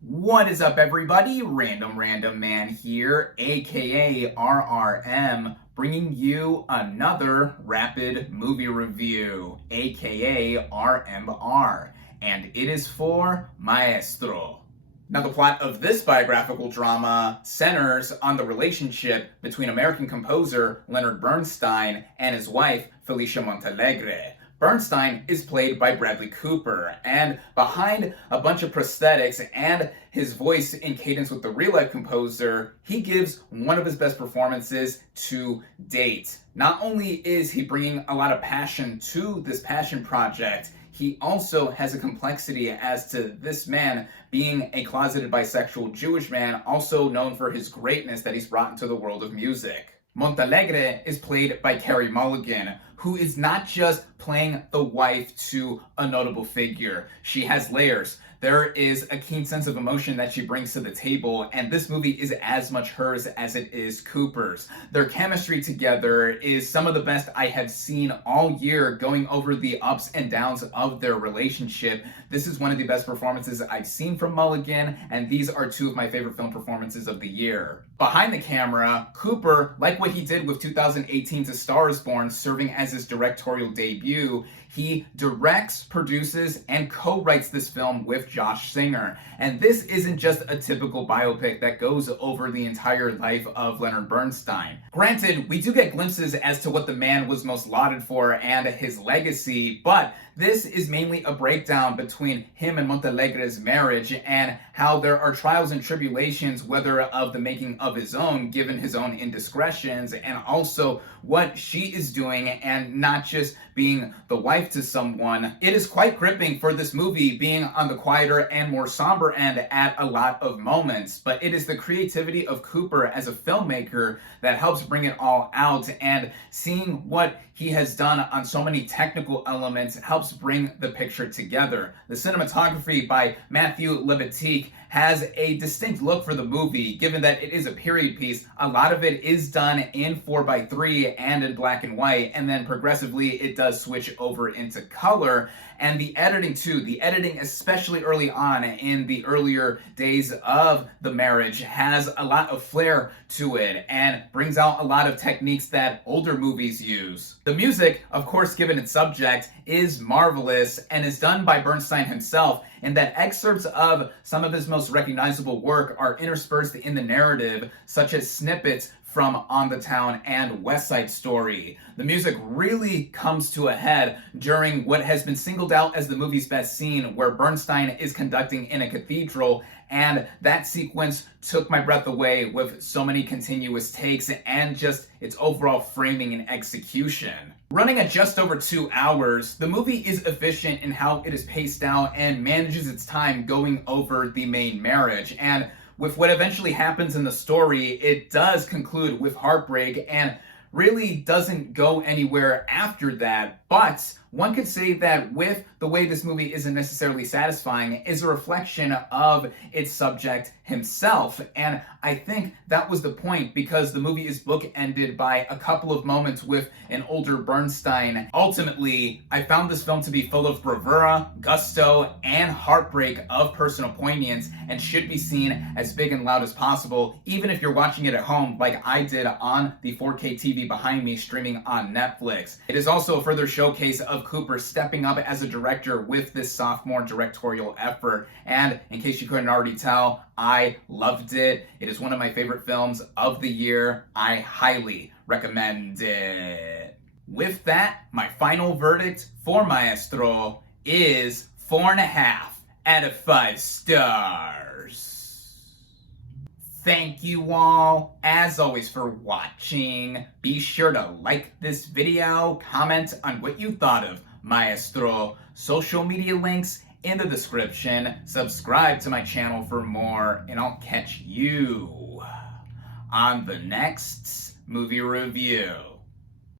What is up, everybody? RandomRandomMan here, aka RRM, bringing you another rapid movie review, aka RMR, and it is for Maestro. Now, the plot of this biographical drama centers on the relationship between American composer Leonard Bernstein and his wife, Felicia Montalegre. Bernstein is played by Bradley Cooper, and behind a bunch of prosthetics and his voice in cadence with the real-life composer, he gives one of his best performances to date. Not only is he bringing a lot of passion to this passion project, he also has a complexity as to this man being a closeted bisexual Jewish man, also known for his greatness that he's brought into the world of music. Montalegre is played by Carey Mulligan, who is not just playing the wife to a notable figure. She has layers. There is a keen sense of emotion that she brings to the table, and this movie is as much hers as it is Cooper's. Their chemistry together is some of the best I have seen all year, going over the ups and downs of their relationship. This is one of the best performances I've seen from Mulligan, and these are two of my favorite film performances of the year. Behind the camera, Cooper, like what he did with 2018's A Star is Born, serving as his directorial debut, he directs, produces, and co-writes this film with Josh Singer. And this isn't just a typical biopic that goes over the entire life of Leonard Bernstein. Granted, we do get glimpses as to what the man was most lauded for and his legacy, but this is mainly a breakdown between him and Montalegre's marriage and how there are trials and tribulations, whether of the making of his own, given his own indiscretions, and also what she is doing and not just being the wife to someone. It is quite gripping for this movie, being on the quieter and more somber end at a lot of moments, but it is the creativity of Cooper as a filmmaker that helps bring it all out, and seeing what he has done on so many technical elements helps bring the picture together. The cinematography by Matthew Lebetique has a distinct look for the movie, given that it is a period piece. A lot of it is done in 4:3 and in black and white, and then progressively it does switch over into color. And the editing too, the editing especially early on in the earlier days of the marriage has a lot of flair to it and brings out a lot of techniques that older movies use. The music, of course, given its subject, is marvelous and is done by Bernstein himself, in that excerpts of some of his most recognizable work are interspersed in the narrative, such as snippets from On the Town and West Side Story. The music really comes to a head during what has been singled out as the movie's best scene, where Bernstein is conducting in a cathedral, and that sequence took my breath away with so many continuous takes and just its overall framing and execution. Running at just over 2 hours, the movie is efficient in how it is paced out and manages its time going over the main marriage. And with what eventually happens in the story, it does conclude with heartbreak and really doesn't go anywhere after that. But one could say that with the way this movie isn't necessarily satisfying is a reflection of its subject himself. And I think that was the point, because the movie is bookended by a couple of moments with an older Bernstein. Ultimately, I found this film to be full of bravura, gusto, and heartbreak of personal poignance, and should be seen as big and loud as possible, even if you're watching it at home like I did on the 4K TV behind me streaming on Netflix. It is also a further showcase of Cooper stepping up as a director with this sophomore directorial effort. And in case you couldn't already tell, I loved it. It is one of my favorite films of the year. I highly recommend it. With that, my final verdict for Maestro is 4.5 out of 5 stars. Thank you all, as always, for watching. Be sure to like this video, comment on what you thought of Maestro, social media links in the description, subscribe to my channel for more, and I'll catch you on the next movie review.